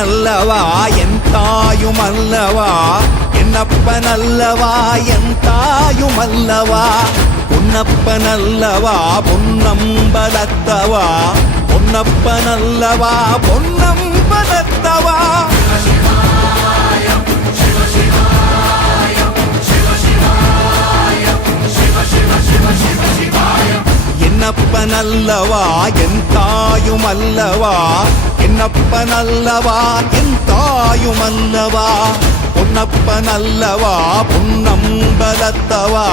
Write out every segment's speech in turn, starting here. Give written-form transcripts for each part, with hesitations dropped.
என்னப்பனல்லவா என் தாயுமல்லவா, என்னப்பனல்லவா என் தாயுமல்லவா, பொன்னப்பனல்லவா பொன்னம்பலத்தவா, பொன்னப்பனல்லவா பொன்னம்பலத்தவா. என்னப்பனல்லவா என் தாயுமல்லவா, என்னப்பனல்லவா என் தாயுமல்லவா, பொன்னப்பனல்லவா பொன்னம்பலத்தவா,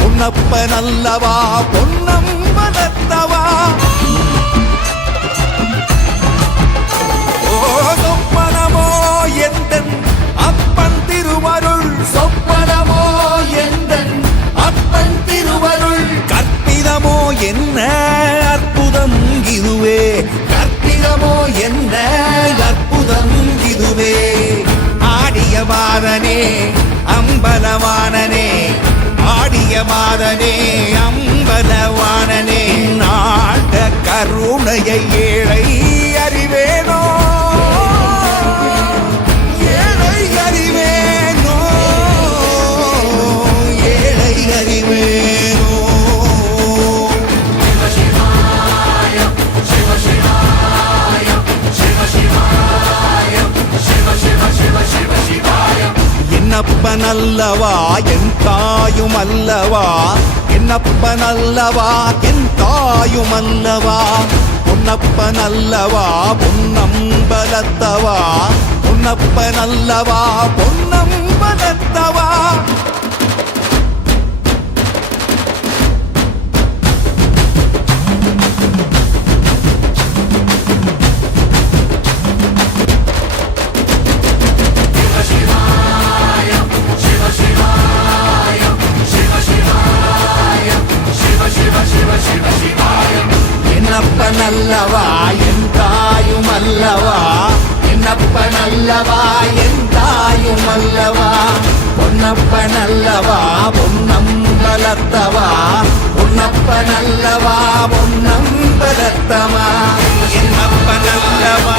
பொன்னப்பனல்லவா பொன்னம்பலத்தவா. ஓ சொப்பனமோ எந்தன் அப்பன் திருவருள், சொப்பனமோ எந்தன் அப்பன் திருவருள், கற்பிதமோ என்ன அற்புதம் இதுவே, கற்பிதமோ என்ன அற்புதம் இதுவே. ஆடிய மாதனே அம்பலவானனே, ஆடிய மாதனே அம்பலவானனே, நாட கருணையை ஏழை அறிவேனோ, ஏழை அறிவேனோ, ஏழை அறிவேனோ. என்னப்பனல்லவா என் தாயுமல்லவா, என்னப்பனல்லவா என் தாயுமல்லவா, பொன்னப்பனல்லவா பொன்னம்பலத்தவா, பொன்னப்பனல்லவா பொன்னம்பலத்தவா. என்னப்பனல்லவா என் தாயுமல்லவா, என்னப்பனல்லவா என் தாயுமல்லவா, பொன்னப்பனல்லவா பொன்னம்பலத்தவா, பொன்னப்பனல்லவா பொன்னம்பலத்தவா. என்னப்பனல்லவா